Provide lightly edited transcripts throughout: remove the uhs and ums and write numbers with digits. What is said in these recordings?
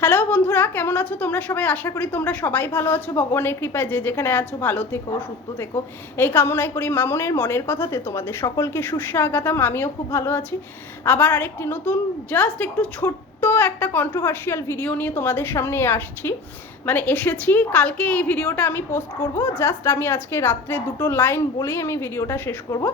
Hello বন্ধুরা, কেমন আছো তোমরা সবাই? আশা করি তোমরা সবাই ভালো আছো। ভগবানের কৃপায় যে যেখানে আছো ভালো থেকো, সুস্থ থেকো, এই কামনাই করি। মামনের মনের কথাতে তোমাদের সকলকে সুস্বাগতম। আমিও খুব ভালো আছি। আবার আরেকটি নতুন জাস্ট একটু ছোট্ট একটা কন্ট্রোভার্সিয়াল ভিডিও নিয়ে তোমাদের সামনে আসছি, মানে এসেছি। কালকে এই ভিডিওটা আমি পোস্ট করব। জাস্ট আমি আজকে রাত্রে দুটো লাইন বলেই আমি ভিডিওটা শেষ করব।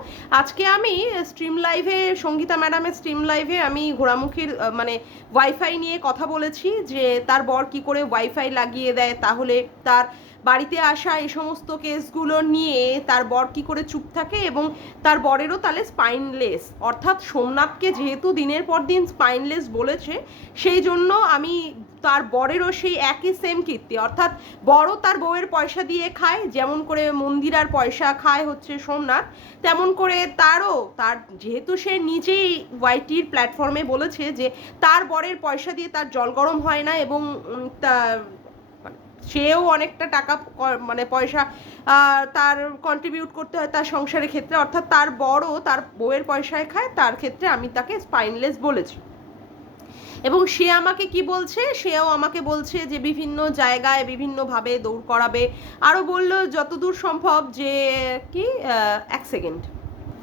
আজকে আমি স্ট্রিম লাইভে, সঙ্গীতা ম্যাডামের স্ট্রিম লাইভে আমি ঘোড়ামুখীর মানে ওয়াইফাই নিয়ে কথা বলেছি, যে তার বর কি করে ওয়াইফাই লাগিয়ে দেয়, তাহলে তার বাড়িতে আসা এই সমস্ত কেসগুলো নিয়ে তার বর কি করে চুপ থাকে, এবং তার বরেরও তাহলে স্পাইনলেস, অর্থাৎ সোমনাথকে যেহেতু দিনের পর দিন স্পাইনলেস বলেছে, সেই জন্য আমি তার বরেরও সেই একই সেম কীর্তি, অর্থাৎ বড়ও তার বউয়ের পয়সা দিয়ে খায়, যেমন করে মন্দিরার পয়সা খায় হচ্ছে সোমনাথ, তেমন করে তার যেহেতু সে নিজেই ওয়াইটির প্ল্যাটফর্মে বলেছে যে তার বরের পয়সা দিয়ে তার জল গরম হয় না, এবং সেও অনেকটা টাকা মানে পয়সা তার কন্ট্রিবিউট করতে হয় তার সংসারের ক্ষেত্রে, অর্থাৎ তার বড়ও তার বউয়ের পয়সায় খায়, তার ক্ষেত্রে আমি তাকে স্পাইনলেস বলেছি। এবং সে আমাকে কি বলছে, সেও আমাকে বলছে যে বিভিন্ন জায়গায় বিভিন্নভাবে দৌড় করাবে। আরও বললো যতদূর সম্ভব যে কি, এক সেকেন্ড,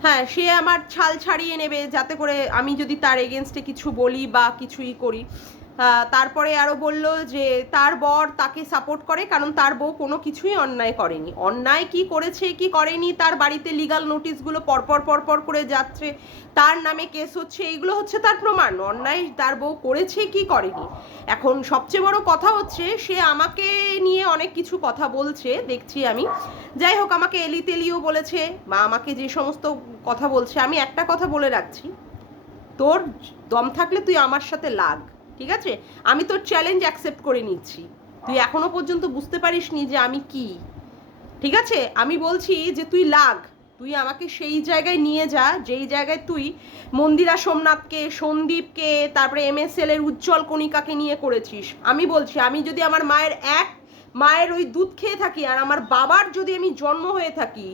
হ্যাঁ, সে আমার ছাল ছাড়িয়ে নেবে যাতে করে আমি যদি তার এগেনস্টে কিছু বলি বা কিছুই করি। তারপরে আরও বলল যে তার বর তাকে সাপোর্ট করে, কারণ তার বউ কোনো কিছুই অন্যায় করেনি। অন্যায় কি করেছে কি করেনি, তার বাড়িতে লিগাল নোটিশগুলো পরপর পরপর করে যাচ্ছে, তার নামে কেস হচ্ছে, এইগুলো হচ্ছে তার প্রমাণ। অন্যায় তার বউ করেছে কি করেনি। এখন সবচেয়ে বড় কথা হচ্ছে, সে আমাকে নিয়ে অনেক কিছু কথা বলছে দেখছি আমি। যাই হোক, আমাকে এলি তেলিও বলেছে, বা আমাকে যে সমস্ত কথা বলছে, আমি একটা কথা বলে রাখছি, তোর দম থাকলে তুই আমার সাথে লাগ, ঠিক আছে? আমি তোর চ্যালেঞ্জ অ্যাকসেপ্ট করে নিচ্ছি। তুই এখনো পর্যন্ত বুঝতে পারিসনি যে আমি কি, ঠিক আছে? আমি বলছি যে তুই লাগ, তুই আমাকে সেই জায়গায় নিয়ে যা যেই জায়গায় তুই মন্দিরা সোমনাথকে, সন্দীপকে, তারপরে MSL এর উজ্জ্বল কণিকাকে নিয়ে করেছিস। আমি বলছি, আমি যদি আমার মায়ের ওই দুধ খেয়ে থাকি, আর আমার বাবার যদি আমি জন্ম হয়ে থাকি,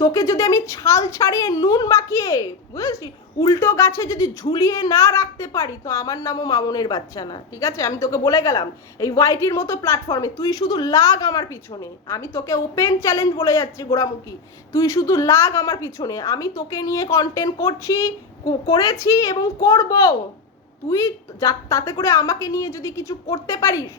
তোকে যদি আমি ছাল ছাড়িয়ে নুন মাখিয়ে, বুঝেছিস, উল্টো গাছে যদি ঝুলিয়ে না রাখতে পারি, তো আমার নামও মামনের বাচ্চা না, ঠিক আছে? আমি তোকে বলে গেলাম, এই ওয়াইটির মতো প্ল্যাটফর্মে তুই শুধু লাগ আমার পিছনে। আমি তোকে ওপেন চ্যালেঞ্জ বলে যাচ্ছি গোড়ামুখী, তুই শুধু লাগ আমার পিছনে। আমি তোকে নিয়ে কন্টেন্ট করেছি এবং করব। তুই তাতে করে আমাকে নিয়ে যদি কিছু করতে পারিস,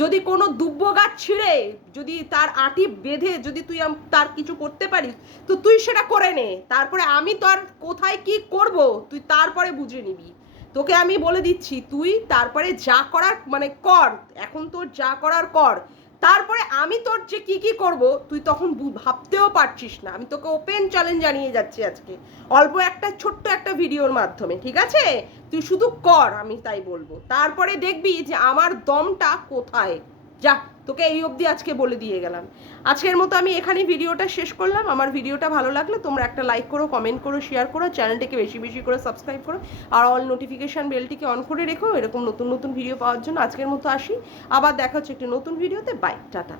যদি কোনো দুব্ব গাছ ছিঁড়ে যদি তার আঁটি বেঁধে যদি তুই তার কিছু করতে পারিস, তো তুই সেটা করে নে। তারপরে আমি তোর কোথায় কি করব তুই তারপরে বুঝে নিবি। তোকে আমি বলে দিচ্ছি, তুই তারপরে যা করার মানে কর, এখন তোর যা করার কর। তারপরে আমি তোর যে কি কি করব তুই তখন ভাবতেও পারছিস না। আমি তোকে ওপেন চ্যালেঞ্জ জানিয়ে যাচ্ছি আজকে, অল্প একটা ছোট্ট একটা ভিডিওর মাধ্যমে, ঠিক আছে? তুই শুধু কর, আমি তাই বলবো। তারপরে দেখবি যে আমার দমটা কোথায়। যা, তোকে এই অবধি আজকে বলে দিয়ে গেলাম। আজকের মতো আমি এখানেই ভিডিওটা শেষ করলাম। আমার ভিডিওটা ভালো লাগলে তোমরা একটা লাইক করো, কমেন্ট করো, শেয়ার করো, চ্যানেলটিকে বেশি বেশি করে সাবস্ক্রাইব করো, আর অল নোটিফিকেশান বেলটিকে অন করে রেখো এরকম নতুন নতুন ভিডিও পাওয়ার জন্য। আজকের মতো আসি, আবার দেখা হচ্ছে একটি নতুন ভিডিওতে। Bye, tata.